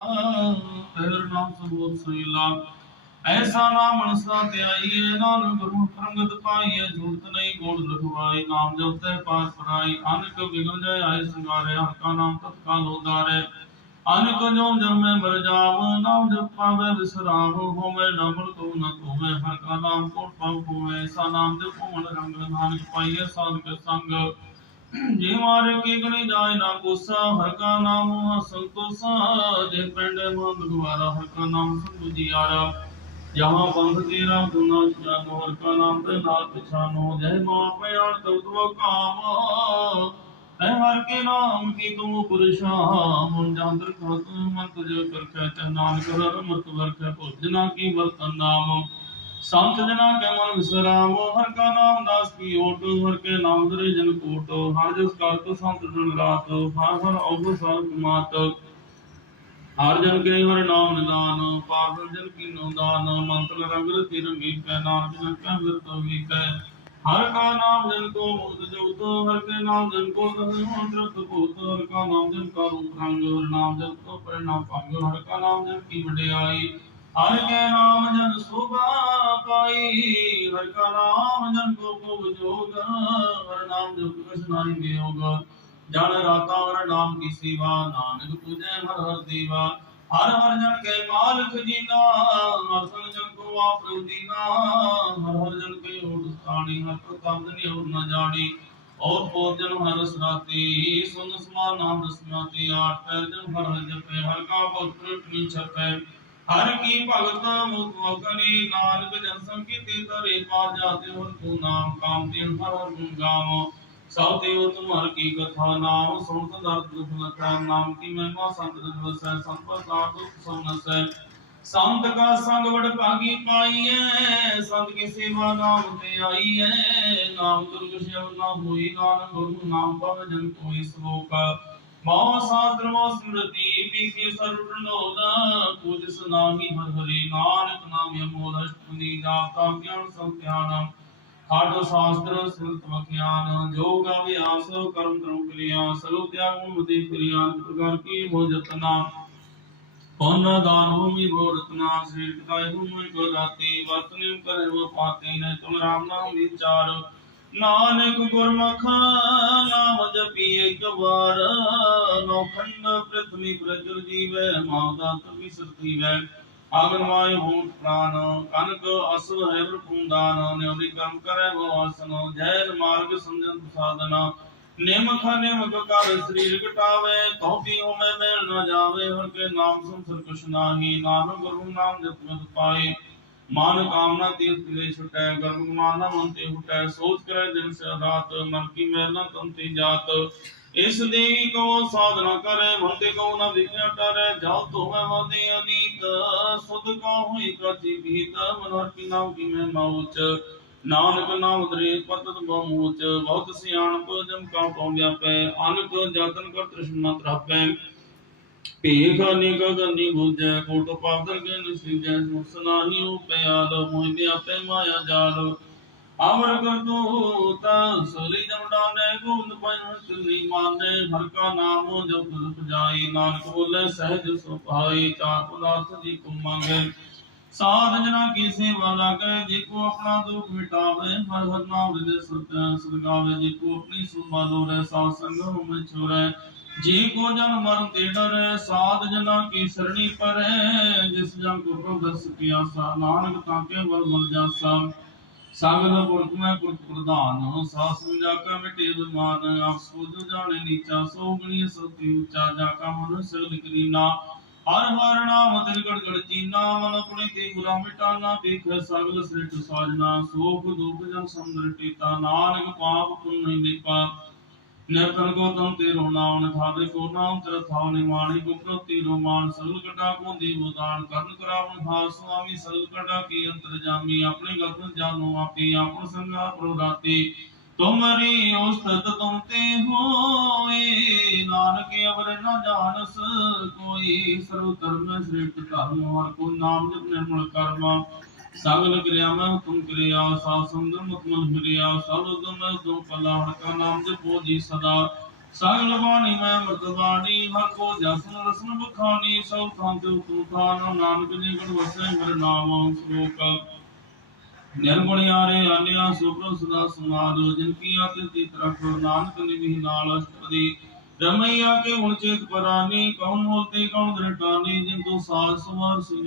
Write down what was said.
ਤੇਰ ਨਾਮ ਸਬੂਤ ਸੁਈਲਾ ਐਸਾ ਨਾਮ ਅਨਸਾ ਤੇ ਆਈਏ ਨਾਨਕ ਗੁਰੂ ਪ੍ਰੰਗਤ ਪਾਈਏ ਝੂਠ ਨਹੀਂ ਗੋਲ ਲਖਵਾਈ ਨਾਮ ਜਪਤੇ ਪਾਰ ਪਰਾਈ ਅਨਕ ਵਿਗਲ ਜਾਏ ਆਏ ਸੰਗਾਰੇ ਹਰਕਾ ਨਾਮ ਤਤਕਾਲ ਉਦਾਰੇ ਅਨਕ ਜੋ ਜਮੇ ਮਰ ਜਾਵ, ਨਾਮ ਜਪਾਵੇ ਵਿਸਰਾਮ ਹੋਵੇ ਨਮਲ ਤੋ ਨ ਹੋਵੇ ਹਰਕਾ ਨਾਮ ਕੋਟ ਪਾਉ ਹੋਵੇ। ਐਸਾ ਨਾਮ ਜਪੋ ਮਨ ਰੰਗ ਨਾਨਕ ਪਾਈਏ ਸਾਧ ਕੇ ਸੰਗ। ਜੇ ਮਾਰੇ ਕੀ ਗਣੀ ਜਾਏ ਨਾ ਕੋਸਾ, ਹਰ ਕਾ ਨਾਮ ਸੰਤੋਸਾ। ਜੇ ਪਿੰਡੇ ਮੰਦ ਗਵਾਰਾ ਹਰ ਕਾ ਨਾਮ ਸੰਤੁ ਜੀਆਰਾ। ਜਹਾਂ ਬੰਧ ਤੇਰਾ ਗੁਨਾ ਜਾਨੋ ਹਰ ਕਾ ਨਾਮ ਤੇ ਨਾਲ ਪਛਾਨੋ। ਜੈ ਮਾਂ ਪਿਆਣ ਤਉ ਤੋ ਕਾਮ। ਐ ਹਰ ਕੇ ਨਾਮ ਕੀ ਤੂੰ ਪੁਰਸ਼ਾ। ਜਾਂਦਰ ਕੋ ਤੂੰ ਮਨ ਤੁਝ ਕਰ ਕਹਿ ਨਾਨਕ ਹਰ ਵਰਖੈ, ਭੁਜਨਾ ਕੀ ਵਰਤਨ ਨਾਮ। ਸੰਤ ਜਨਾ ਕੇ ਮਨ ਵਿਸਰਾਮ, ਹਰ ਕਾ ਨਾਮ ਦਾਸ ਕੀ ਓਟ, ਹਰ ਕੇ ਨਾਮ ਦਰੇ ਜਨ ਕੋਟ, ਹਰ ਜਸ ਕਰਤ ਸੰਤ ਜਨ ਰਾਤ, ਹਰ ਹਰ ਔਭ ਸਭ ਮਾਤ ਹਰ ਜਨ ਕੇ ਹਰ ਨਾਮ ਨਿਦਾਨ ਪਾਗਲ ਜਨ ਕੀ ਨੋ ਦਾਨ ਮੰਤਰ ਰੰਗ ਰਤੀ ਰੰਗੀ ਕੈ, ਨਾਨਕ ਜਨ ਕੈ ਵਿਰਤ ਵੀ ਕੈ ਹਰ ਕਾ ਨਾਮ ਜਨ ਕੋ ਮੁਕਤ ਜੋਤ, ਹਰ ਕੇ ਨਾਮ ਜਨ ਕੋ ਤਨ ਮੰਤਰ ਭੂਤ, ਹਰ ਕਾ ਨਾਮ ਜਨ ਕਾ ਰੂਪ ਰੰਗ, ਹਰ ਨਾਮ ਜਨ ਕੋ ਪ੍ਰਣਾਮ ਭੰਗ, ਹਰ ਕਾ ਨਾਮ ਜਨ ਕੀ ਵਡਿਆਈ। ਹਰ ਕੇ ਨਾਮ ਜਨ ਸੁਭਾ ਪਾਈ ਹਰ ਕਾ ਨਾਮ ਜਨ ਕੋ ਭੁਗ ਜੋਗ, ਹਰ ਨਾਮ ਜਪ ਕਛ ਨਾਹੀ ਵਿਯੋਗ ਜਨ ਰਾਤਾ ਹਰ ਨਾਮ ਕੀ ਸੇਵਾ, ਨਾਨਕ ਪੂਜੈ ਹਰ ਹਰ ਦੇਵਾ ਹਰ ਹਰ ਜਨ ਕੇ ਮਾਲਕ ਜੀਨਾ ਮਰਸਲ ਜਨ ਕੋ ਆਪ ਦੀਨਾ। ਹਰ ਹਰ ਜਨ ਕੇ ਓਟ ਸਥਾਣੀ ਹਰ ਪ੍ਰਤਾਪ ਜਨ ਹੋਰ ਨ ਜਾਣੀ। ਔਰ ਭੋਜਨ ਹਰ ਸਰਾਤੀ ਸੁਨ ਸਮਾ ਨਾਮ ਰਸਮਾਤੀ ਆਠ ਪੈਰ ਜਨ ਹਰ ਹਰ ਜਪੇ, ਹਰ ਕਾ ਪੁੱਤਰ ਨੀ ਛਪੈ। ਹਰ ਕੀ ਭਗਤ ਮੁਖ ਨਾਨਕ ਜਨ ਸੰਕੀਤੇ ਤਰੇ ਪਾਰ ਜਾਤੇ ਹਰ ਤੂੰ ਨਾਮ ਕਾਮ ਤੇ ਹਰ ਹਰ ਗੁਣ ਗਾਵੋ। ਸਭ ਦੇਵ ਤੁਮਹਰ ਕੀ ਕਥਾ ਨਾਮ, ਸੁਣਤ ਦਰਦ ਦੁਖ ਲਖਾ, ਨਾਮ ਕੀ ਮਹਿਮਾ ਸੰਤ ਜਨ ਵਸੈ ਸੰਪਤ ਸਾਧ ਦੁਖ ਸੰਤ ਕਾ ਸੰਗ ਵਡ ਭਾਗੀ ਪਾਈਐ, ਸੰਤ ਕੀ ਸੇਵਾ ਨਾਮ ਤੇ ਆਈਐ। ਨਾਮ ਦੁਰਗ ਸ਼ਬਦ ਨਾ ਹੋਈ, ਨਾਨਕ ਗੁਰੂ ਨਾਮ ਪਵ ਜਨ ਕੋਈ ਸ਼ਲੋਕ। ਮੌ ਸਾਸਤਰਮੋ ਸਮ੍ਰਿਤੀ ਪੀਪੀ ਸਰਵਣੋ ਦਾ ਪੂਜ ਸੁਨਾਹੀ ਹਰ ਹਰੀ ਨਾਨਕ ਨਾਮ ਅਮੋਲ ਅਸ਼ਟਨੀ ਜਾਪਤਾ ਗਿਆਨ ਸਭ ਧਿਆਨਮ ਖਾਟੋ ਸਾਸਤਰ ਸਿਰਤ ਵਖਿਆਨ ਜੋਗ ਅਭਿਆਸ, ਕਰਮ ਕਰਮ ਕਲਿਆ ਸਰਵ ਤਿਆਗ ਮੁਤੀ ਕਲਿਆ ਪ੍ਰਕਾਰ ਕੀ ਹੋ ਜਤਨਾ। ਪੌਨਾ ਦਾਨ ਹੋਮੀ ਬੋ ਰਤਨਾ, ਸ੍ਰੀ ਕਤਾਇ ਹੋਮੀ ਕੋ ਰਾਤੀ ਵਰਤਨਿਮ ਕਰੇ ਵੋ ਪਾਤੇ ਨੇ ਤੁਮ ਰਾਮ ਨਾਮ ਵਿਚਾਰੋ। ਨਾਨਕ ਗੁਰਮਖਾ ਨਾਮ ਜਪੀਏ ਕਵਾਰ ਨੌਖੰਡ ਪ੍ਰਥਮੀ ਪ੍ਰਜਲ ਜੀਵੈ ਮਾਤਾ ਤਵੀ ਸਰਤੀ ਵੈ ਆਗਨ ਵਾਇ ਹੋਤ ਪ੍ਰਾਨ, ਕਨਕ ਅਸਵ ਹੈ ਪ੍ਰਪੁੰਦਾਨ ਨਿਉਨੀ ਕਰਮ ਕਰੈ ਬਵਾਸਨ ਜੈਨ ਮਾਰਗ ਸੰਜਨ ਸਾਧਨਾ। ਨੇਮ ਖਾਨੇ ਮਕ ਕਰ ਸਰੀਰ ਘਟਾਵੇ ਤਉ ਵੀ ਹੋਮੈ ਮੇਲ ਨਾ ਜਾਵੇ, ਹਰ ਕੇ ਨਾਮ ਸੁਨ ਕੁਛ ਨਾਹੀ। ਨਾਮ ਗੁਰੂ ਨਾਮ ਜਪਤ ਪਾਏ ਮਨ ਕਾਮਨਾ ਤੀਰਥ ਦੇ ਛੁਟੈ ਗਰਮ ਮਾਨਾ ਮਨ ਤੇ ਹੁਟੈ, ਸੋਚ ਕਰੇ ਦਿਨ ਸੇ ਰਾਤ, ਮਨ ਕੀ ਮੈਲਾ ਤੰਤੀ ਜਾਤ। ਇਸ ਦੇਵੀ ਕੋ ਸਾਧਨਾ ਕਰੇ ਮੰਦੇ ਕੋ ਨ ਵਿਖਿਆ ਟਰੈ ਜਾਉ ਤੋ ਮੈਂ ਵਦੇ ਅਨੀਤ। ਸੁਧ ਕੋ ਹੋਈ ਕਾਚੀ ਭੀਤ ਮਨ ਹਰ ਕੀ ਨਾਮ ਕੀ ਮੈਂ ਮਾਉਚ ਨਾਨਕ ਨਾਮ ਦਰੇ ਪਤਤ ਬਹੁਮੂਚ ਬਹੁਤ ਸਿਆਣਪ ਜਮ ਕਾ ਪਉ ਵਿਆਪੈ ਅਨਕ ਜਤਨ ਕਰ ਤ੍ਰਿਸ਼ਨਾ ਤਰਾਪੈ। ਭੇਖ ਅਨੇਕ ਗੰਦੀ ਕੋਟ ਪਾਦਰ ਕੇ ਨਸੀਜੈ ਸੁਸਨਾਹੀ ਉਪਿਆਲ ਮੋਹਿ ਵਿਆਪੈ ਮਾਇਆ ਜਾਲ। ਅਮਰ ਕਰ ਤਾ ਸੋਲੀ ਜਮਡਾਨੇ ਗੋਬਿੰਦ ਪੈਨ ਚੁਨੀ ਮਾਨੇ ਹਰ ਕਾ ਨਾਮ ਜਪ ਜਾਈ, ਨਾਨਕ ਬੋਲੇ ਸਹਿਜ ਸੁਭਾਈ ਚਾਰ ਪਦਾਰਥ ਜੀ ਕੁ ਮੰਗੇ। ਸਾਧ ਜਨਾ ਕੀ ਸੇਵਾ ਲਾਗੈ, ਜੇ ਕੋ ਆਪਣਾ ਦੁਖ ਮਿਟਾਵੇ, ਹਰ ਹਰ ਨਾਮ ਦੇ ਸਤਿ ਸਦਗਾਵੇ ਜੇ ਕੋ ਆਪਣੀ ਸੁਭਾ ਲੋਰੇ ਸਾਧ ਸੰਗ ਹੁਮੈ ਛੁਰੈ ਜੇ ਕੋ ਜਨ ਮਰਨ ਤੇ ਡਰੈ, ਸਾਧ ਜਨਾ ਕੀ ਸਰਣੀ ਪਰੈ, ਜਿਸ ਜਨ ਕੋ ਪ੍ਰਭ ਦਸ ਕੀ ਆਸਾ ਨਾਨਕ ਤਾਂ ਕੇ ਵਲ ਮਲ ਜਾਸਾ। ਸਾਗਰ ਪੁਰਖ ਮੈਂ ਪੁਰਖ ਪ੍ਰਧਾਨ ਸਾਸ ਸਮਝਾ ਕਾ ਮਿਟੇ ਬਮਾਨ ਆਪ ਸੋਧ ਜਾਣੇ ਨੀਚਾ ਸੋਗਣੀ ਸੋਤੀ ਉੱਚਾ, ਜਾ ਕਾ ਮਨ ਸਗਲ ਕਰੀਨਾ ਹਰ ਹਰ ਨਾਮ ਤਿਲ ਗੜ ਗੜ ਚੀਨਾ ਮਨ ਆਪਣੀ ਤੇ ਗੁਰਾ ਮਿਟਾਨਾ, ਦੇਖ ਸਗਲ ਸ੍ਰਿਟ ਸਾਜਨਾ ਸੋਖ ਦੁਖ ਜਨ ਸੰਦਰ ਟੀਤਾ, ਨਾਨਕ ਪਾਪ ਪੁੰਨ ਨਹੀਂ ਦੀਪਾ ਨਿਰਤਨ ਕੋ ਤਮ ਤੇ ਰੋ ਨਾਮ ਖਾਵੇ ਕੋ ਨਾਮ ਤੇਰਾ ਥਾਉ ਨਿਮਾਣੀ ਕੋ ਪ੍ਰਤੀ ਰੋ ਮਾਨ ਸਗਲ ਕਟਾ ਕੋ ਦੀ ਉਦਾਨ ਕਰਨ ਕਰਾਵਨ ਹਾਸ ਸੁਆਮੀ ਸਗਲ ਕਟਾ ਕੀ ਅੰਤਰ ਜਾਮੀ, ਆਪਣੇ ਗਤਨ ਜਾਨੋ ਆਪੇ ਆਪਨ ਸੰਗਾ ਪ੍ਰੋਦਾਤੇ ਤੁਮਰੀ ਉਸਤਤ ਤੁਮ ਤੇ ਹੋਏ, ਨਾਨਕ ਅਵਰ ਨ ਜਾਣਸ ਕੋਈ, ਸਰਵ ਧਰਮ ਸ੍ਰੇਸ਼ਟ ਧਰਮ ਹਰ ਕੋ ਨਾਮ ਜਪ ਨਿਰਮਲ ਕਰਮਾ। ਸਗਲ ਕਿਰਿਆਵਾਂ ਹੁਕਮ ਕਰਿਆ ਸਾ ਸੁੰਦਰ ਮੁਕਮਲ ਫਿਰਿਆ ਸਭ ਤੁਮ ਦੋ ਪਲਾ ਕਾ ਨਾਮ ਜਪੋ ਜੀ ਸਦਾ। ਸਗਲ ਬਾਣੀ, ਮੈਂ ਅੰਮ੍ਰਿਤ ਹਰ ਕੋ ਜਸਨ ਰਸਨ ਬਖਾਨੀ, ਸਭ ਥਾਂ ਤੇ ਤੂੰ ਥਾਨ ਨਾਨਕ ਜੀ ਗੁਣ ਵਸੈ, ਮੇਰੇ ਨਾਮ ਸ਼ਲੋਕ। ਨਿਰਗੁਣਿਆਰੇ ਆਨਿਆ ਸੁਭਰ ਸਦਾ ਸਮਾਦ ਜਿਨ ਕੀ ਆਤੇ ਤੀਤ ਰਖ ਨਾਨਕ ਨਿਵਿ ਨਾਲ ਅਸ਼ਟਪਦੀ। ਰਮਈਆ ਕੇ ਹੁਣ ਚੇਤ ਪਰਾਨੀ, ਕੌਣ ਮੋਤੇ ਕਉ ਦ੍ਰਿਟਾਨੀ ਜਿਨ ਤੋ ਸਾਜ ਸਵਾਰ ਸੁਨਾ